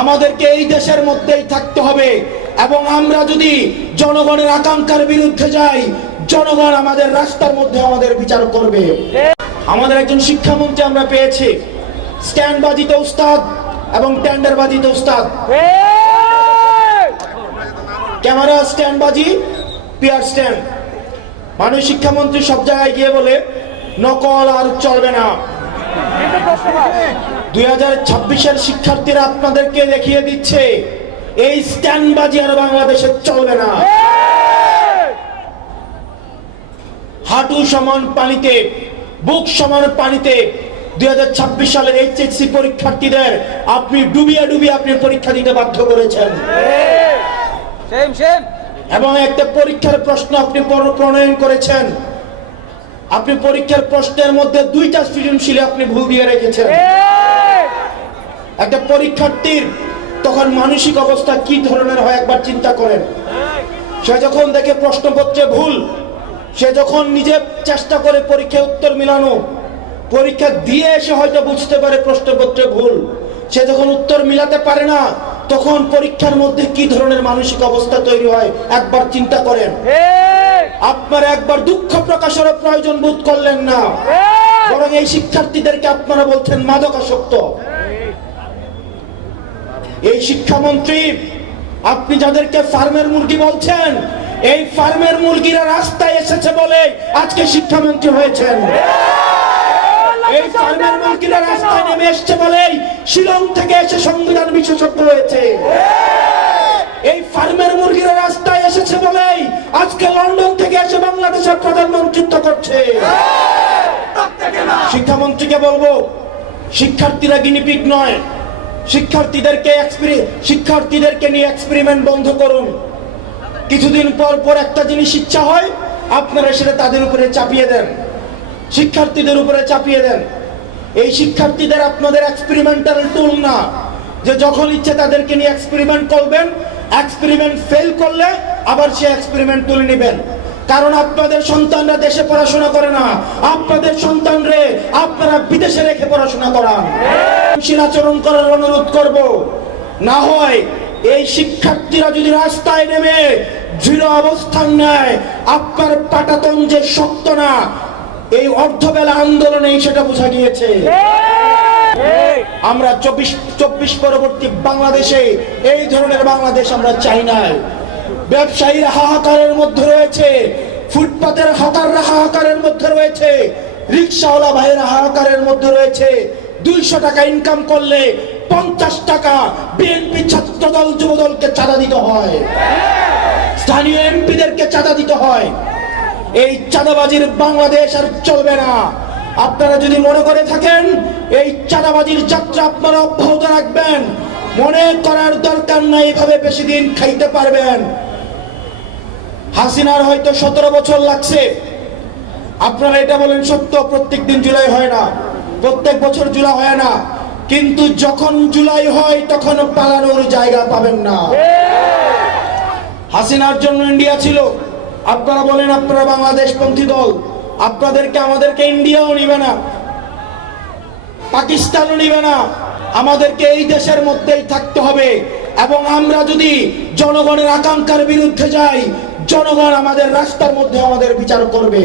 আমাদেরকে এই দেশের মধ্যেই থাকতে হবে এবং আমরা যদি জনগণের আকাঙ্ক্ষার বিরুদ্ধে যাই, জনগণ আমাদের রাস্তার মধ্যে আমাদের বিচার করবে। আমাদের একজন শিক্ষামন্ত্রী আমরা পেয়েছি, স্ট্যান্ডবাজিতে উস্তাদ এবং টেন্ডারবাজিতে উস্তাদ। ক্যামেরা স্ট্যান্ডবাজি, পিয়ার স্ট্যান্ড। মাননীয় শিক্ষামন্ত্রী সব জায়গায় গিয়ে বলে নকল আর চলবে না। 2026-এর শিক্ষার্থীরা আপনাদেরকে দেখিয়ে দিচ্ছে এই স্ট্যান্ডবাজি আর বাংলাদেশে চলবে না। হাঁটু সমান পানিতে, বুক সমান পানিতে 2026 সালের এইচএসসি পরীক্ষার্থীদের আপনি ডুবিয়ে ডুবিয়ে আপনি পরীক্ষা দিতে বাধ্য করেছেন। এবং একটা পরীক্ষার প্রশ্ন আপনি প্রণয়ন করেছেন, আপনি পরীক্ষার প্রশ্নের মধ্যে 2টা সৃজনশীলে আপনি ভুল দিয়ে রেখেছেন। একটা পরীক্ষার্থীর তখন মানসিক অবস্থা কি ধরনের হয় একবার চিন্তা করেন। সে যখন দেখে প্রশ্নপত্রে ভুল, সে যখন নিজে চেষ্টা করে পরীক্ষায় উত্তর মিলানো, পরীক্ষা দিয়ে এসে হয়তো বুঝতে পারে প্রশ্নপত্রে ভুল, সে যখন উত্তর মিলাতে পারে না, তখন পরীক্ষার মধ্যে কি ধরনের মানসিক অবস্থা তৈরি হয় একবার চিন্তা করেন। আপনারা একবার দুঃখ প্রকাশের প্রয়োজন বোধ করলেন না, বরং এই শিক্ষার্থীদেরকে আপনারা বলছেন মাদকাসক্ত। এই শিক্ষামন্ত্রী, আপনি যাদেরকে ফার্মের মুরগি বলছেন, এই ফার্মের মুরগিরা রাস্তায় এসেছে বলে আজকে শিক্ষামন্ত্রী হয়েছেন। এই ফার্মের মুরগিরা রাস্তায় নেমে এসেছে বলেই শিলং থেকে এসে সংবিধান বিশেষজ্ঞ হয়েছে। এই ফার্মের মুরগিরা রাস্তায় এসেছে বলেই আজকে লন্ডন থেকে এসে বাংলাদেশের প্রধানমন্ত্রিত্ব করছে। শিক্ষামন্ত্রীকে বলবো, শিক্ষার্থীরা গিনিপিগ নয়, শিক্ষার্থীদেরকে নিয়ে এক্সপেরিমেন্ট বন্ধ করুন। কিছুদিন পর পর একটা জিনিস ইচ্ছা হয়, আপনারা সেটা তাদের উপরে চাপিয়ে দেন, শিক্ষার্থীদের উপরে চাপিয়ে দেন। এই শিক্ষার্থীদের আপনাদের এক্সপেরিমেন্টাল টুল না, যে যখন ইচ্ছে তাদেরকে নিয়ে এক্সপেরিমেন্ট করবেন, এক্সপেরিমেন্ট ফেল করলে আবার সে এক্সপেরিমেন্ট তুলে নেবেন। কারণ আপনাদের সন্তানরা দেশে পড়াশোনা করে না, আপনাদের সন্তানরে আপনারা বিদেশে রেখে পড়াশোনা করান। আচরণ করার অনুরোধ করব, না হয় এই শিক্ষার্থীরা যদি রাস্তায় নেমে দৃঢ় অবস্থান নেয়, আপনার পাটাতন যে শক্ত না, এই অর্ধবেলা আন্দোলনে সেটা বোঝা গিয়েছে। আমরা 24 পরবর্তী বাংলাদেশে এই ধরনের বাংলাদেশ আমরা চাই না। ব্যবসায়ীরা হাহাকারের মধ্যে রয়েছে, ফুটপাতের হকাররা হাহাকারের মধ্যে রয়েছে, রিক্সাওয়ালা ভাইয়েরা হাহাকারের মধ্যে রয়েছে। 200 টাকা ইনকাম করলে 50 টাকা বিএনপি ছাত্রদল যুবদলকে চাঁদা দিতে হয়, স্থানীয় এমপিদেরকে চাঁদা দিতে হয়। এই চাঁদাবাজির বাংলাদেশ আর চলবে না। আপনারা যদি মনে করে থাকেন এই চাঁদাবাজির যাত্রা আপনারা অব্যাহত রাখবেন, মনে করার দরকার নাই এভাবে বেশি দিন খাইতে পারবেন। হাসিনার হয়তো 17 বছর লাগছে। আপনারা এটা বলেন সত্য, প্রত্যেক দিন জুলাই হয় না, প্রত্যেক বছর জুলাই হয় না, কিন্তু যখন জুলাই হয় তখন পালানোর জায়গা পাবেন না। হাসিনার জন্য ইন্ডিয়া ছিল, আপনারা বলেন আপনারা বাংলাদেশ পন্থী দল, আপনাদেরকে আমাদেরকে ইন্ডিয়াও নিবে না, পাকিস্তানও নিবে না, আমাদেরকে এই দেশের মধ্যেই থাকতে হবে এবং আমরা যদি জনগণের আকাঙ্ক্ষার বিরুদ্ধে যাই, জনগণ আমাদের রাস্তার মধ্যে আমাদের বিচার করবে।